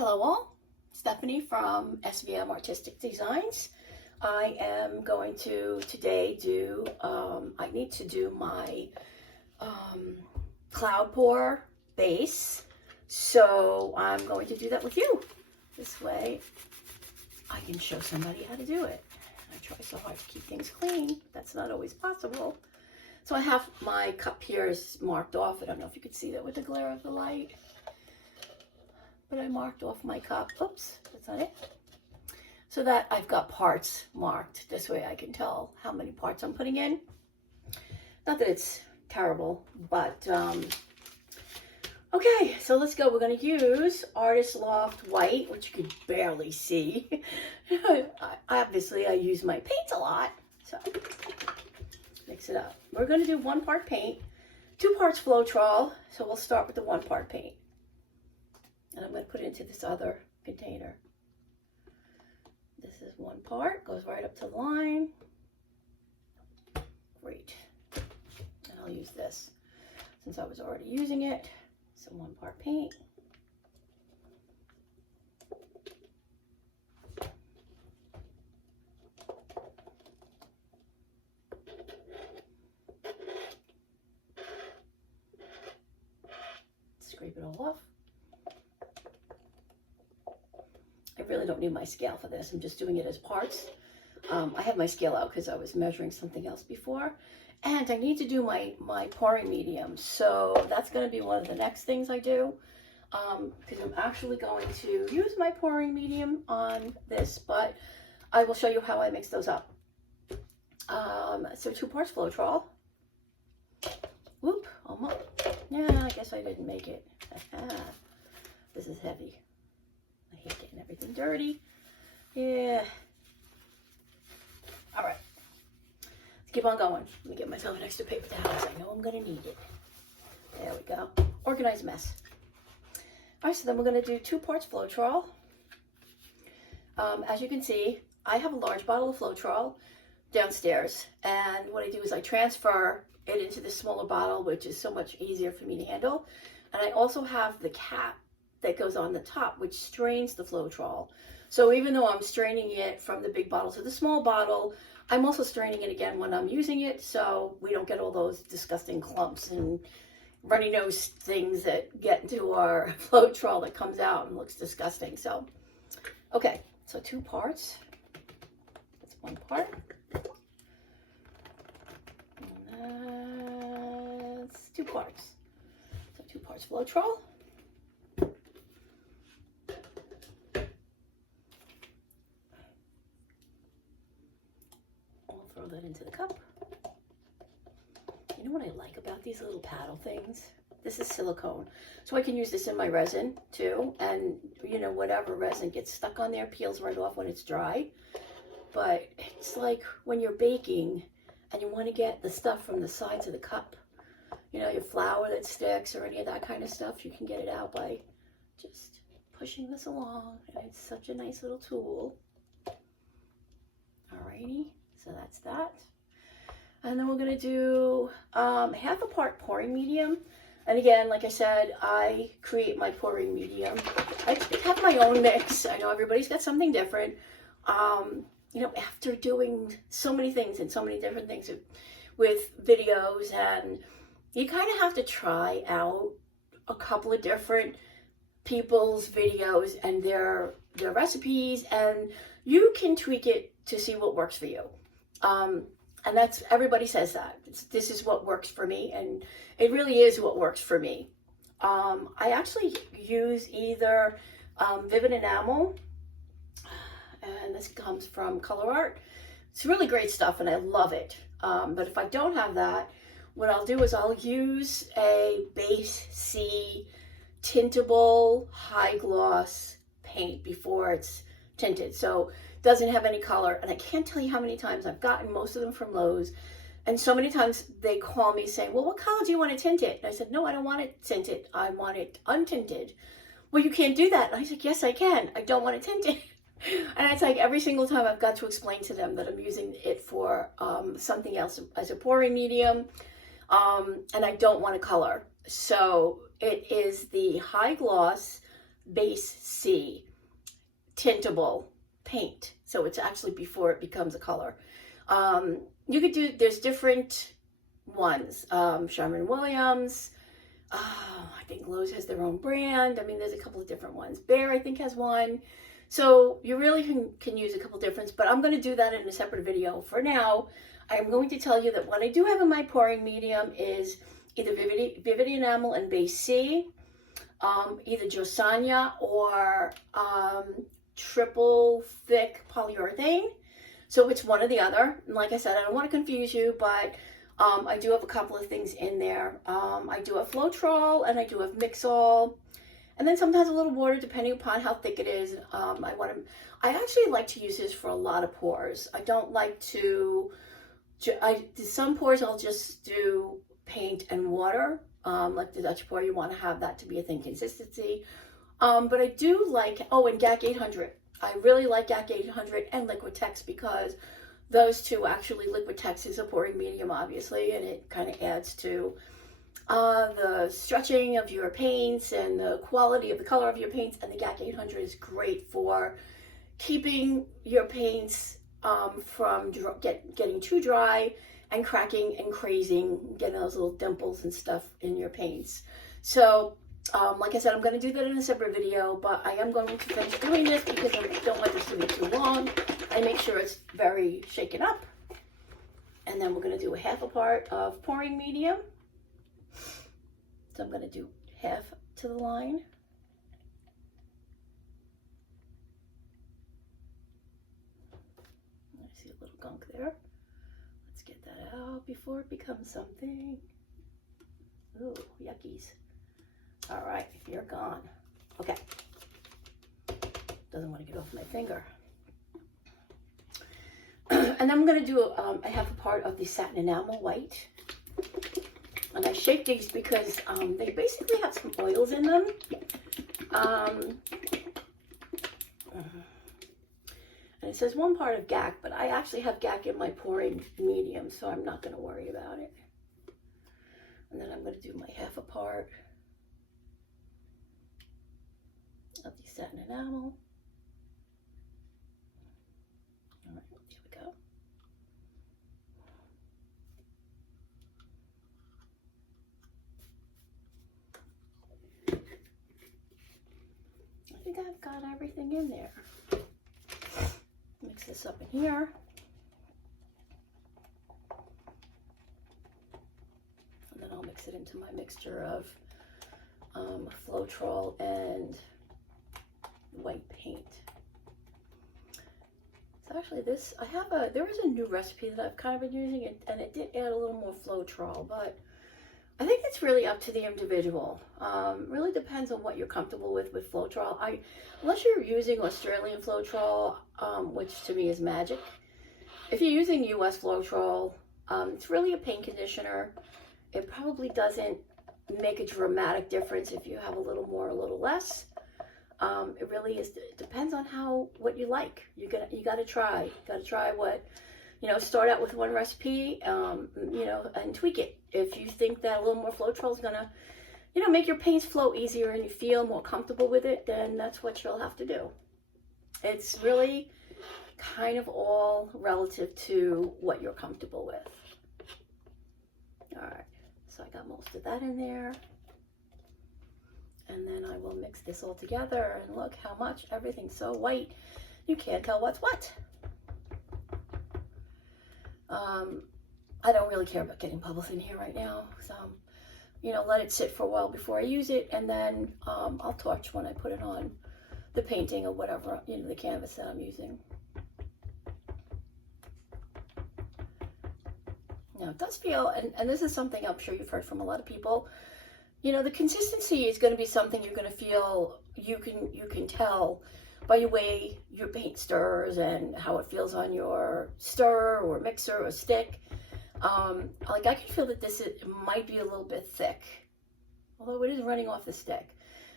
Hello all, Stephanie from SVM Artistic Designs. I am going to today do, I need to do my cloud pour base. So I'm going to do that with you. This way I can show somebody how to do it. I try so hard to keep things clean. That's not always possible. So I have my cup here is marked off. I don't know if you could see that with the glare of the light. But I marked off my cup. Oops, that's not it. So that I've got parts marked. This way I can tell how many parts I'm putting in. Not that it's terrible, but okay, so let's go. We're going to use Artist Loft White, which you can barely see. Obviously, I use my paint a lot, so mix it up. We're going to do 1 part paint, 2 parts Floetrol, so we'll start with the 1 part paint. And I'm going to put it into this other container. This is 1 part, goes right up to the line. Great. And I'll use this since I was already using it. Some 1 part paint. Scrape it all off. I really don't need my scale for this. I'm just doing it as parts. I have my scale out because I was measuring something else before. And I need to do my pouring medium. So that's going to be one of the next things I do. Because I'm actually going to use my pouring medium on this. But I will show you how I mix those up. So 2 parts Floetrol. Whoop, almost. Yeah, I guess I didn't make it. This is heavy. I hate getting everything dirty. Yeah. All right. Let's keep on going. Let me get myself an extra paper towel because I know I'm going to need it. There we go. Organized mess. All right, so then we're going to do 2 parts Floetrol. As you can see, I have a large bottle of Floetrol downstairs. And what I do is I transfer it into the smaller bottle, which is so much easier for me to handle. And I also have the cap that goes on the top, which strains the Floetrol. So even though I'm straining it from the big bottle to the small bottle, I'm also straining it again when I'm using it, so we don't get all those disgusting clumps and runny nose things that get into our Floetrol that comes out and looks disgusting. So, okay, so 2 parts. That's 1 part. And that's 2 parts. So 2 parts Floetrol. Throw that into the cup. You know what I like about these little paddle things? This is silicone. So I can use this in my resin too. And you know, whatever resin gets stuck on there peels right off when it's dry. But it's like when you're baking and you want to get the stuff from the sides of the cup. You know, your flour that sticks or any of that kind of stuff, you can get it out by just pushing this along. And it's such a nice little tool. Alrighty. So that's that. And then we're going to do 1/2 part pouring medium. And again, like I said, I create my pouring medium. I have my own mix. I know everybody's got something different. You know, after doing so many things and so many different things with videos, and you kind of have to try out a couple of different people's videos and their recipes, and you can tweak it to see what works for you. And that's, everybody says that. This is what works for me, and it really is what works for me. I actually use either Vivid Enamel, and this comes from Color Art. It's really great stuff, and I love it. But if I don't have that, what I'll do is I'll use a base C tintable high gloss paint before it's tinted. So doesn't have any color, and I can't tell you how many times I've gotten most of them from Lowe's, and so many times they call me saying, well, what color do you want to tint it? And I said, no, I don't want it tinted, I want it untinted. Well, you can't do that. And I said, yes, I can. I don't want to tint it. And it's like every single time I've got to explain to them that I'm using it for something else as a pouring medium, and I don't want to color. So it is the high gloss base C tintable paint. So it's actually before it becomes a color. You could do, there's different ones. Sherwin-Williams, I think Lowe's has their own brand. I mean, there's a couple of different ones. Behr, I think, has one. So you really can use a couple different, but I'm going to do that in a separate video. For now, I'm going to tell you that what I do have in my pouring medium is either Vivid Enamel and Base C, either Josanya or triple thick polyurethane. So it's one or the other. And like I said, I don't want to confuse you, but I do have a couple of things in there. I do have Floetrol and I do have Mix-All. And then sometimes a little water depending upon how thick it is. I actually like to use this for a lot of pours. I don't like to, some pours I'll just do paint and water. Like the Dutch pour, you want to have that to be a thin consistency. But I do like, and GAC 800. I really like GAC 800 and Liquitex because those two, actually, Liquitex is a pouring medium, obviously, and it kind of adds to the stretching of your paints and the quality of the color of your paints. And the GAC 800 is great for keeping your paints from getting too dry and cracking and crazing, getting those little dimples and stuff in your paints. So, like I said, I'm going to do that in a separate video, but I am going to finish doing this because I don't want this to be too long. I make sure it's very shaken up. And then we're going to do a half a part of pouring medium. So I'm going to do half to the line. I see a little gunk there. Let's get that out before it becomes something. Ooh, yuckies. All right, you're gone. Okay. Doesn't want to get off my finger. And then I'm going to do a half a part of the satin enamel white. And I shake these because they basically have some oils in them. And it says 1 part of GAC, but I actually have GAC in my pouring medium, so I'm not going to worry about it. And then I'm going to do my half a part of the satin enamel. All right, here we go. I think I've got everything in there. Mix this up in here. And then I'll mix it into my mixture of Floetrol and white paint. So actually this, there is a new recipe that I've kind of been using, and it did add a little more Floetrol, but I think it's really up to the individual. Really depends on what you're comfortable with Floetrol. Unless you're using Australian Floetrol, which to me is magic. If you're using US Floetrol, it's really a paint conditioner. It probably doesn't make a dramatic difference if you have a little more, a little less. It really is, it depends on what you like. You gotta try what, start out with one recipe, and tweak it. If you think that a little more Floetrol is gonna, make your paints flow easier and you feel more comfortable with it, then that's what you'll have to do. It's really kind of all relative to what you're comfortable with. All right, so I got most of that in there. And then I will mix this all together, and look how much everything's so white. You can't tell what's what. I don't really care about getting bubbles in here right now. So, let it sit for a while before I use it, and then I'll torch when I put it on the painting or whatever, the canvas that I'm using. Now it does feel, and this is something I'm sure you've heard from a lot of people, the consistency is going to be something you're going to feel, you can tell by the way your paint stirs and how it feels on your stir or mixer or stick. Like I can feel that it might be a little bit thick, although it is running off the stick,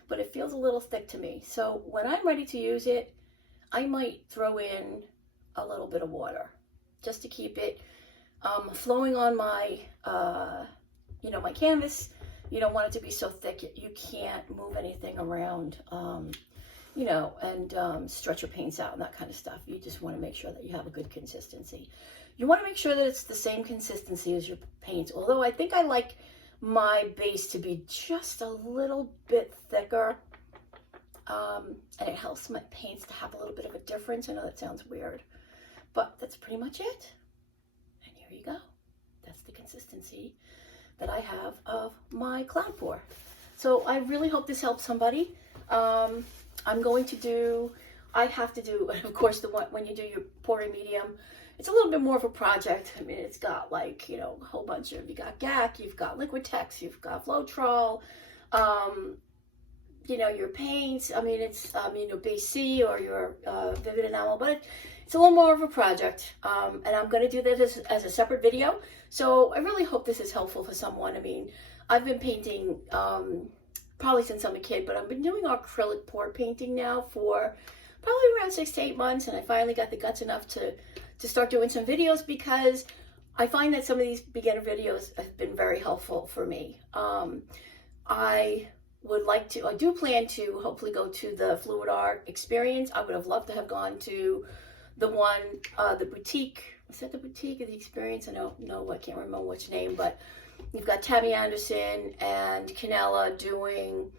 but it feels a little thick to me. So when I'm ready to use it, I might throw in a little bit of water just to keep it flowing on my, my canvas. You don't want it to be so thick you can't move anything around. you know, and stretch your paints out and that kind of stuff. You just want to make sure that you have a good consistency. You want to make sure that it's the same consistency as your paints, although I think I like my base to be just a little bit thicker, and it helps my paints to have a little bit of a difference. I know that sounds weird, but that's pretty much it. And here you go. That's the consistency that I have of my cloud pour. So I really hope this helps somebody. I'm going to do, I have to do, of course, the one when you do your pouring medium, it's a little bit more of a project. I mean, it's got like, you know, a whole bunch of, you got GAC, you've got Liquitex, you've got Floetrol, you know, your paints. I mean, it's, your base C or your vivid enamel, but it's a little more of a project. And I'm going to do this as a separate video. So I really hope this is helpful for someone. I mean, I've been painting probably since I'm a kid, but I've been doing acrylic pour painting now for probably around 6 to 8 months. And I finally got the guts enough to start doing some videos, because I find that some of these beginner videos have been very helpful for me. I do plan to hopefully go to the Fluid Art experience. I would have loved to have gone to the one, the boutique. Was that the boutique or the experience? I can't remember which name, but you've got Tammy Anderson and Canella doing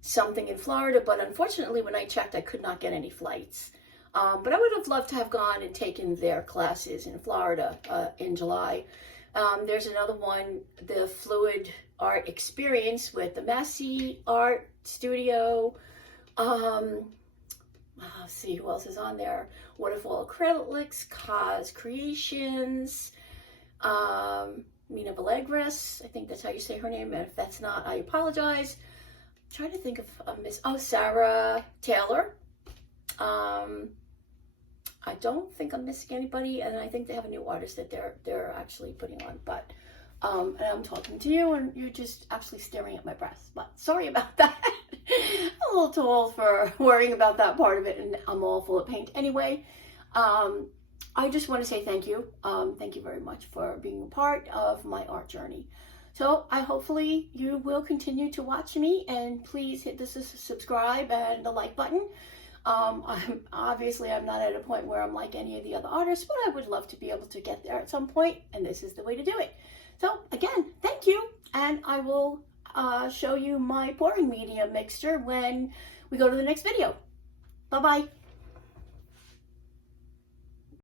something in Florida, but unfortunately when I checked, I could not get any flights. But I would have loved to have gone and taken their classes in Florida in July. There's another one, the Fluid Art Experience with the Massey Art Studio. Let's see who else is on there. Waterfall Acrylics, Cause Creations, Mina Valegras. I think that's how you say her name. And if that's not, I apologize. I'm trying to think of Sarah Taylor. I don't think I'm missing anybody, and I think they have a new artist that they're actually putting on. But and I'm talking to you, and you're just actually staring at my breasts. But sorry about that. I'm a little too old for worrying about that part of it, and I'm all full of paint anyway. I just want to say thank you. Thank you very much for being a part of my art journey. So hopefully you will continue to watch me, and please hit the subscribe and the like button. I'm not at a point where I'm like any of the other artists, but I would love to be able to get there at some point, and this is the way to do it. So again, thank you, and I will show you my pouring medium mixture when we go to the next video. Bye-bye.